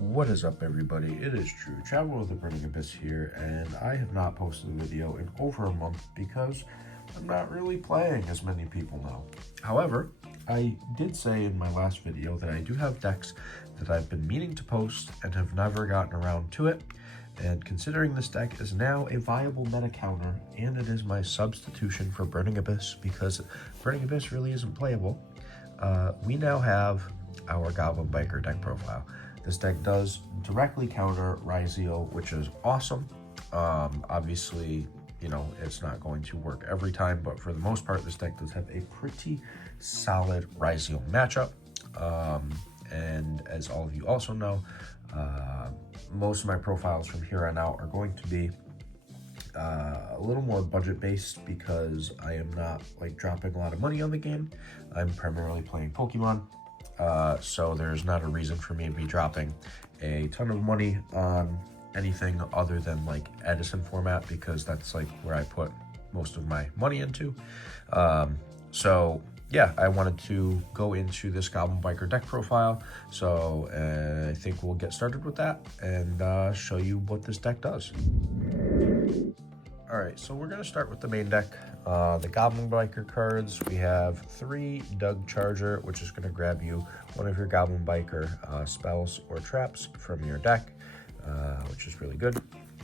What is up, everybody? It is True Travel with the Burning Abyss here, and I have not posted a video in over a month because I'm not really playing, as many people know. However, I did say in my last video that I do have decks that I've been meaning to post and have never gotten around to it. And considering this deck is now a viable meta counter, and it is my substitution for Burning Abyss because Burning Abyss really isn't playable, we now have our Goblin Biker deck profile. This deck does directly counter Ryzeal, which is awesome. Obviously, you know, it's not going to work every time, but for the most part, this deck does have a pretty solid Ryzeal matchup. And as all of you also know, most of my profiles from here on out are going to be a little more budget based because I am not like dropping a lot of money on the game. I'm primarily playing Pokemon. So there's not a reason for me to be dropping a ton of money on anything other than like Edison format, because that's like where I put most of my money into. So yeah, I wanted to go into this Goblin Biker deck profile. So I think we'll get started with that and show you what this deck does. All right, so we're going to start with the main deck. The Goblin Biker cards, we have 3 Doug Charger, which is going to grab you one of your Goblin Biker spells or traps from your deck, which is really good.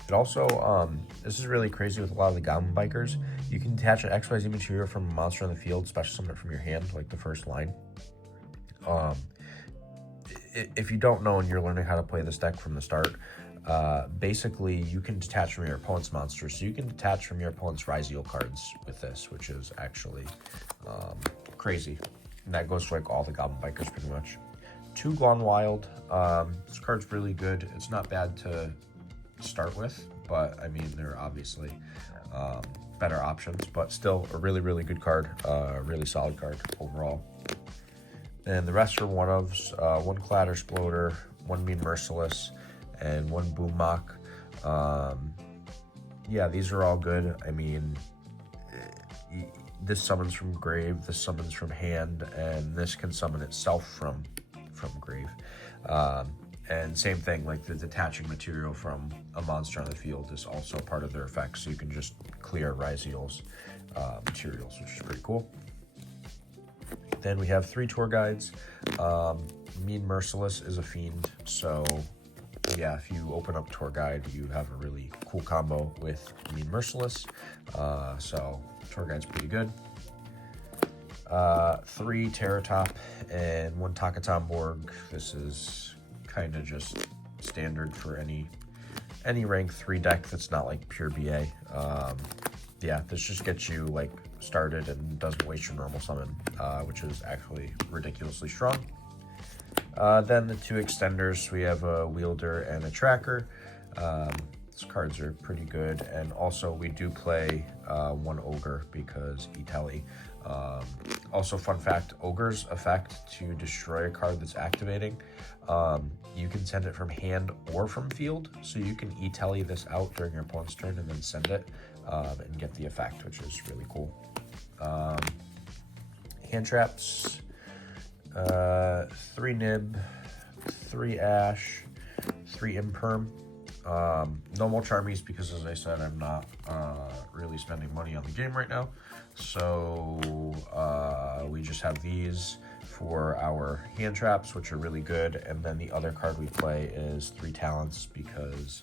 It also, this is really crazy with a lot of the Goblin Bikers. You can attach an XYZ material from a monster on the field, special summon it from your hand, like the first line. If you don't know and you're learning how to play this deck from the start, basically you can detach from your opponent's monsters. So you can detach from your opponent's Ryzeal cards with this, which is actually crazy. And that goes for like all the Goblin Bikers pretty much. 2 Gone Wild. This card's really good. It's not bad to start with, but I mean, there are obviously better options, but still a really, really good card. Really solid card overall. And the rest are one-ofs. 1 Clatter Sploder, 1 Mean Merciless, and 1 Boom Mock. Yeah, these are all good. I mean, this summons from grave, this summons from hand, and this can summon itself from grave. And same thing, like the detaching material from a monster on the field is also part of their effect, so you can just clear Ryzeal's materials, which is pretty cool. Then we have 3 tour guides. Mean Merciless is a fiend, so yeah, if you open up Tour Guide, you have a really cool combo with Mean Merciless. So Tour Guide's pretty good. 3 Terratop and 1 Takatomborg. This is kind of just standard for any rank 3 deck that's not like pure BA. Yeah, this just gets you like started and doesn't waste your normal summon, which is actually ridiculously strong. Then the 2 extenders, we have a Wielder and a Tracker. These cards are pretty good, and also we do play 1 Ogre because E-Telly. Also, fun fact, Ogre's effect to destroy a card that's activating, you can send it from hand or from field, so you can E-Telly this out during your opponent's turn and then send it and get the effect, which is really cool. Hand traps. 3 Nib, 3 Ash, 3 Imperm. No more Charmies because, as I said, I'm not really spending money on the game right now. So we just have these for our hand traps, which are really good. And then the other card we play is 3 Talents because,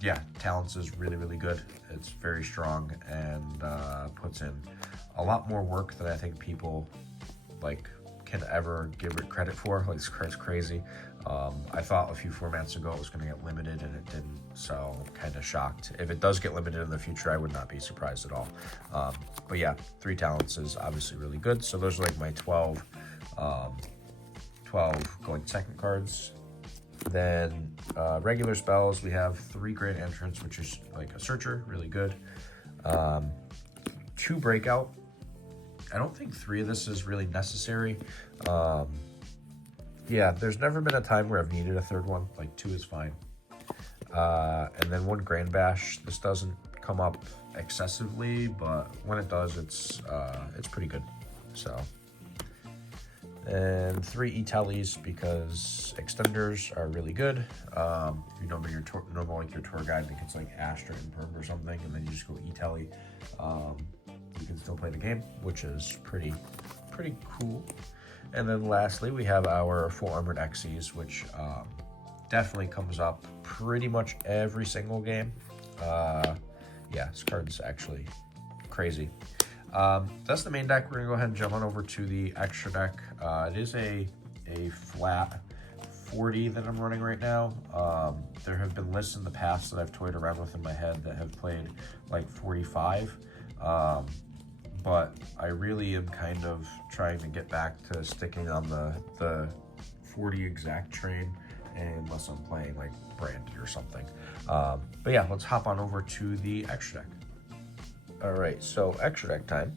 yeah, Talents is really, really good. It's very strong and puts in a lot more work than I think people like can ever give it credit for. Like, this card's crazy. I thought a few formats ago it was going to get limited and it didn't, so kind of shocked. If it does get limited in the future, I would not be surprised at all. But yeah, 3 Talents is obviously really good. So those are like my 12 going second cards. Then regular spells, we have 3 Grand Entrance, which is like a Searcher, really good. 2 Breakout. I don't think 3 of this is really necessary. Yeah, there's never been a time where I've needed a 3rd one. Like 2 is fine. And then 1 Grand Bash. This doesn't come up excessively, but when it does, it's pretty good. So And 3 e-tellies because extenders are really good. If you know your normal like your tour guide, I think it's like Astra and Perm or something, and then you just go e-telly. You can still play the game, which is pretty cool. And then lastly, we have our full armored XCs, which definitely comes up pretty much every single game. Yeah, this card's actually crazy. That's the main deck. We're gonna go ahead and jump on over to the extra deck. It is a flat 40 that I'm running right now. There have been lists in the past that I've toyed around with in my head that have played like 45. But I really am kind of trying to get back to sticking on the 40 exact train, unless I'm playing like branded or something. But yeah, let's hop on over to the extra deck. All right, so extra deck time.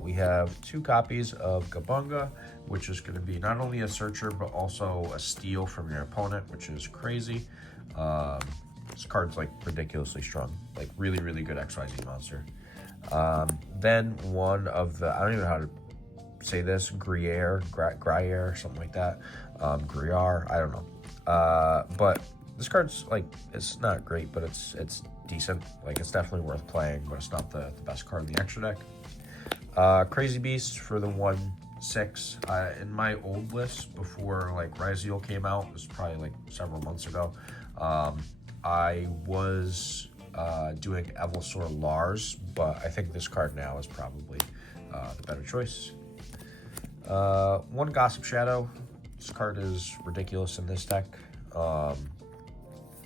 We have 2 copies of Gabunga, which is going to be not only a searcher, but also a steal from your opponent, which is crazy. This card's like ridiculously strong, like really, really good XYZ monster. Then one of the, I don't even know how to say this, Gruyere, something like that. Gruyere, I don't know. But this card's like, it's not great, but it's decent. Like, it's definitely worth playing, but it's not the best card in the extra deck. Crazy Beast for the 1/6. In my old list before like Ryziel came out, this was probably like several months ago, I was doing Evilsaur Lars, but I think this card now is probably the better choice. 1 Gossip Shadow. This card is ridiculous in this deck.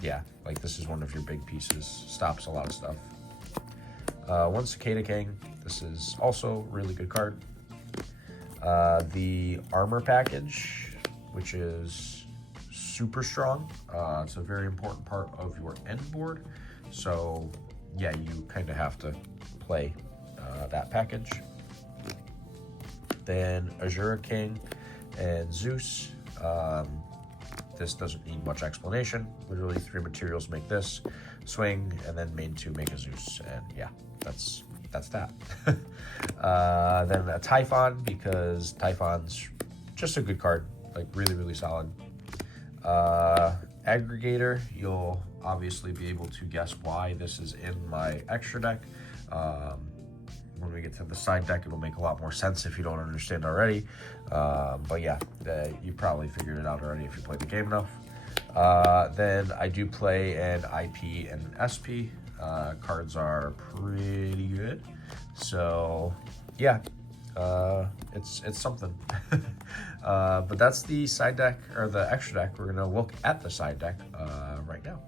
Yeah, like this is one of your big pieces. Stops a lot of stuff. 1 Cicada King. This is also a really good card. The Armor Package, which is super strong. It's a very important part of your end board. So yeah, you kind of have to play that package. Then Azura King and Zeus. This doesn't need much explanation. Literally 3 materials make this. Swing, and then main 2 make a Zeus. And yeah, that's that. Then a Typhon, because Typhon's just a good card. Like really, really solid. Aggregator, you'll obviously be able to guess why this is in my extra deck. When we get to the side deck, it'll make a lot more sense if you don't understand already. But yeah, you probably figured it out already if you played the game enough. Then I do play an IP and an SP. Cards are pretty good. So yeah, it's something. But that's the side deck, or the extra deck. We're gonna look at the side deck right now.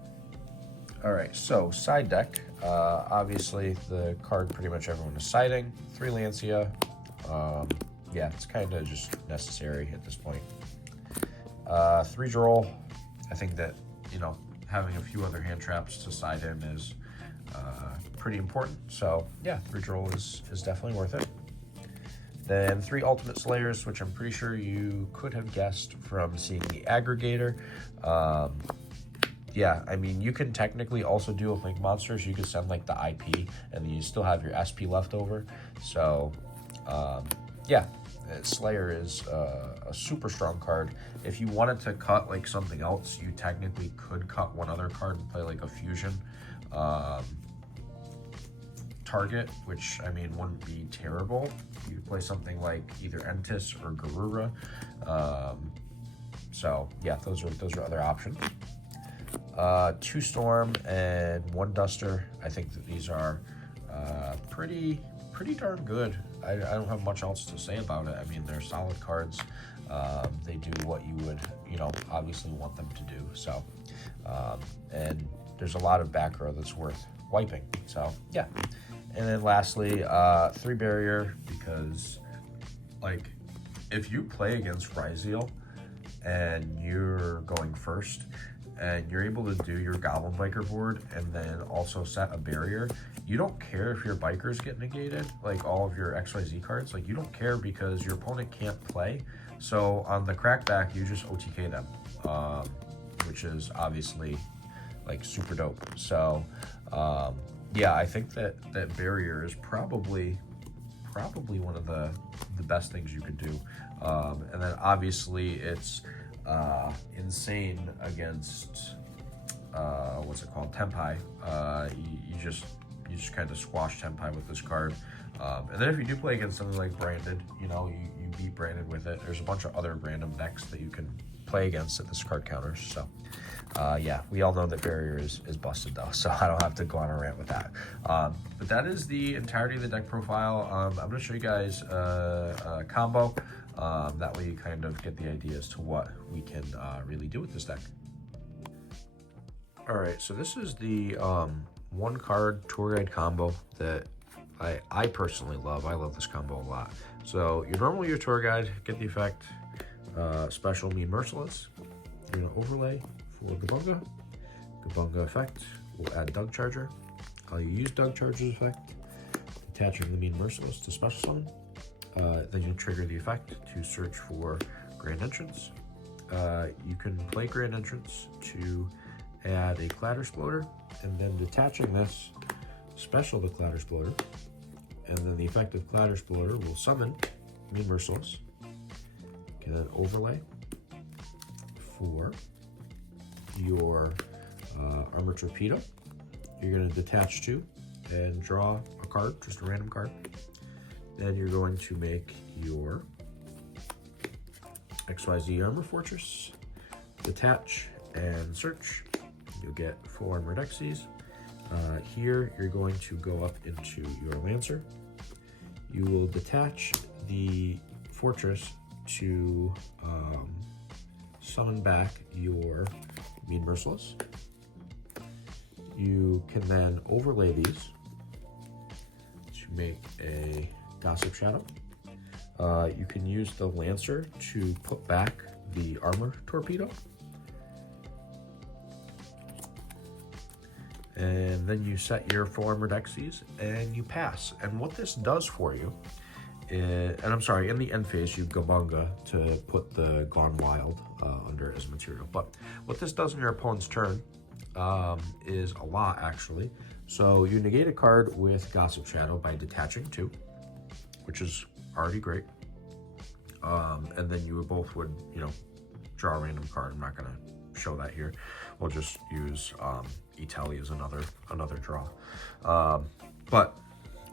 All right, so side deck. Obviously, the card pretty much everyone is siding. 3 Lancia. Yeah, it's kind of just necessary at this point. 3 Droll. I think that, you know, having a few other hand traps to side in is pretty important. So yeah, 3 Droll is definitely worth it. Then 3 Ultimate Slayers, which I'm pretty sure you could have guessed from seeing the aggregator. Yeah, I mean, you can technically also do with Link Monsters. You could send like the IP, and then you still have your SP left over. So, yeah, Slayer is a super strong card. If you wanted to cut like something else, you technically could cut one other card and play like a fusion target, which I mean wouldn't be terrible. You could play something like either Entis or Garura. So yeah, those are other options. 2 Storm and 1 Duster. I think that these are pretty darn good. I don't have much else to say about it. I mean, they're solid cards. They do what you would, you know, obviously want them to do. So, and there's a lot of back row that's worth wiping. So, yeah. And then lastly, 3 Barrier, because, like, if you play against Ryziel and you're going first, and you're able to do your Goblin Biker board and then also set a barrier, you don't care if your bikers get negated, like all of your XYZ cards. Like, you don't care because your opponent can't play. So on the crackback, you just OTK them, which is obviously like super dope. So yeah, I think that barrier is probably one of the the best things you can do. And then obviously it's insane against what's it called, Tempai. You just kind of squash Tempai with this card. And then if you do play against something like Branded, you beat Branded with it. There's a bunch of other random decks that you can play against at this card counters. So yeah, we all know that Barrier is busted though, so I don't have to go on a rant with that. But that is the entirety of the deck profile. I'm going to show you guys a combo. That way you kind of get the idea as to what we can really do with this deck. All right, so this is the one card tour guide combo that I personally love. I love this combo a lot. So your tour guide, get the effect, special Mean Merciless. You're gonna overlay for Gabunga. Gabunga effect, we'll add Doug Charger. How you use Doug Charger's effect, attaching the Mean Merciless to special summon. Then you'll trigger the effect to search for Grand Entrance. You can play Grand Entrance to add a Clatter Exploder, and then detaching this, special the Clatter Exploder, and then the effect of Clatter Exploder will summon Mean Merciless. You can then overlay for your Armor Torpedo. You're going to detach two and draw a card, just a random card. Then you're going to make your XYZ Armor Fortress, detach and search. You'll get 4 Armored Xyz. Here you're going to go up into your Lancer. You will detach the Fortress to summon back your Mean Merciless. You can then overlay these to make a Gossip Shadow. You can use the Lancer to put back the Armor Torpedo. And then you set your 4 Armored Xyz and you pass. And what this does for you is, and I'm sorry, in the end phase you Gabunga to put the Gone Wild under it as material. But what this does in your opponent's turn is a lot actually. So you negate a card with Gossip Shadow by detaching 2, which is already great. And then you both would, draw a random card. I'm not gonna show that here. We'll just use Italy as another draw. But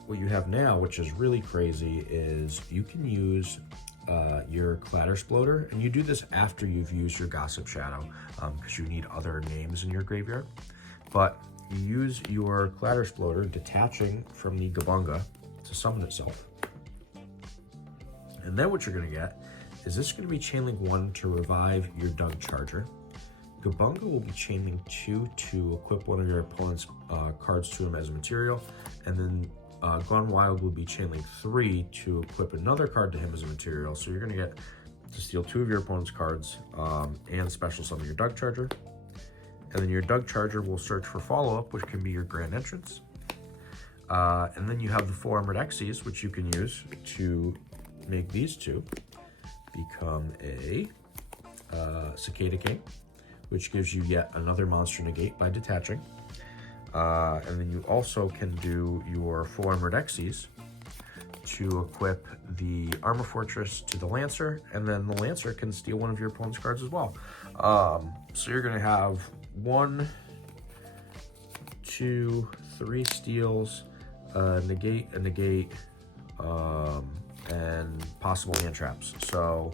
what you have now, which is really crazy, is you can use your Clatter Exploder, and you do this after you've used your Gossip Shadow, because you need other names in your graveyard. But you use your Clatter Exploder, detaching from the Gabunga to summon itself. And then what you're going to get is this is going to be Chainlink 1 to revive your Doug Charger. Gabunga will be Chainlink 2 to equip one of your opponent's cards to him as a material, and then Gone Wild will be Chainlink 3 to equip another card to him as a material. So you're going to get to steal 2 of your opponent's cards and special summon your Doug Charger. And then your Doug Charger will search for follow-up, which can be your Grand Entrance. And then you have the 4 Armored Xyz, which you can use to make these two become a Cicada King, which gives you yet another monster negate by detaching. And then you also can do your 4 Armored Xyz to equip the Armor Fortress to the Lancer, and then the Lancer can steal one of your opponent's cards as well. So you're going to have 1, 2, 3 steals, a negate, and possible hand traps. So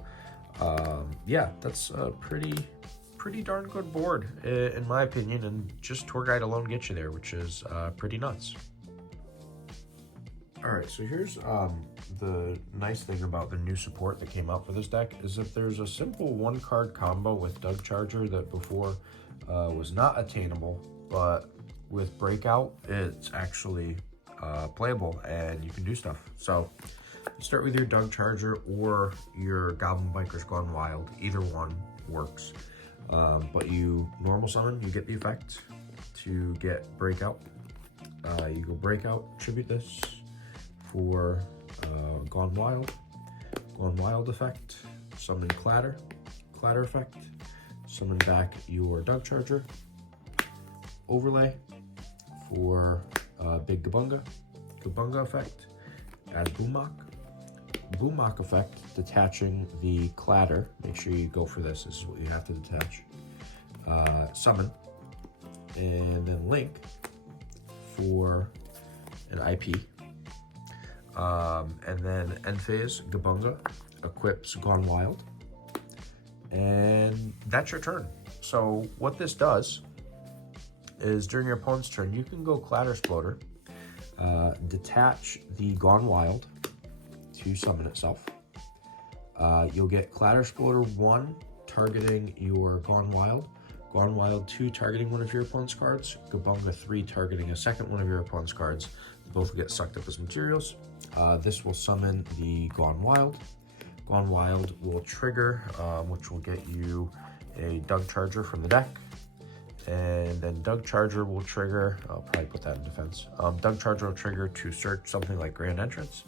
yeah, that's a pretty darn good board in my opinion, and just tour guide alone gets you there, which is pretty nuts. All right, so here's the nice thing about the new support that came out for this deck is that there's a simple 1-card combo with Doug Charger that before was not attainable, but with Breakout it's actually playable and you can do stuff. So you start with your Doug Charger or your Goblin Biker's Gone Wild. Either one works. But you normal summon, you get the effect to get Breakout. You go Breakout, tribute this for Gone Wild. Gone Wild effect, summon Clatter effect, summon back your Doug Charger. Overlay for Big Gabunga effect, add Boomlock. Boomlock effect, detaching the Clatter. Make sure you go for this. This is what you have to detach. Summon. And then Link for an IP. And then end phase, Gabunga equips Gone Wild. And that's your turn. So what this does is during your opponent's turn, you can go Clatter Exploder, detach the Gone Wild to summon itself. You'll get Clatter Exploder 1 targeting your Gone Wild, Gone Wild 2 targeting one of your opponent's cards, Gabunga 3 targeting a second one of your opponent's cards. Both get sucked up as materials. This will summon the Gone Wild. Gone Wild will trigger, which will get you a Doug Charger from the deck. And then Doug Charger will trigger, I'll probably put that in defense. Doug Charger will trigger to search something like Grand Entrance.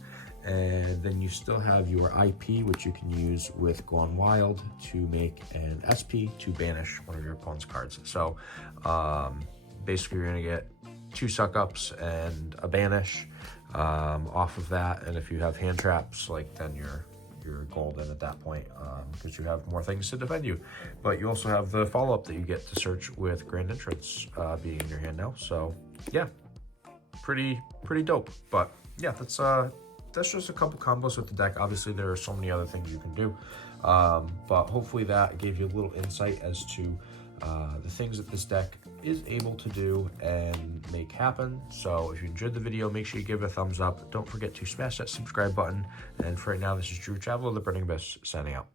And then you still have your IP, which you can use with Gone Wild to make an SP to banish one of your opponent's cards. So basically you're gonna get 2 suck-ups and a banish off of that. And if you have hand traps, like then you're golden at that point because you have more things to defend you. But you also have the follow-up that you get to search with Grand Entrance being in your hand now. So yeah, pretty dope. But yeah, that's just a couple combos with the deck. Obviously there are so many other things you can do, but hopefully that gave you a little insight as to the things that this deck is able to do and make happen. So if you enjoyed the video, make sure you give it a thumbs up. Don't forget to smash that subscribe button. And for right now, this is Drew Traveler, the Burning Abyss, signing out.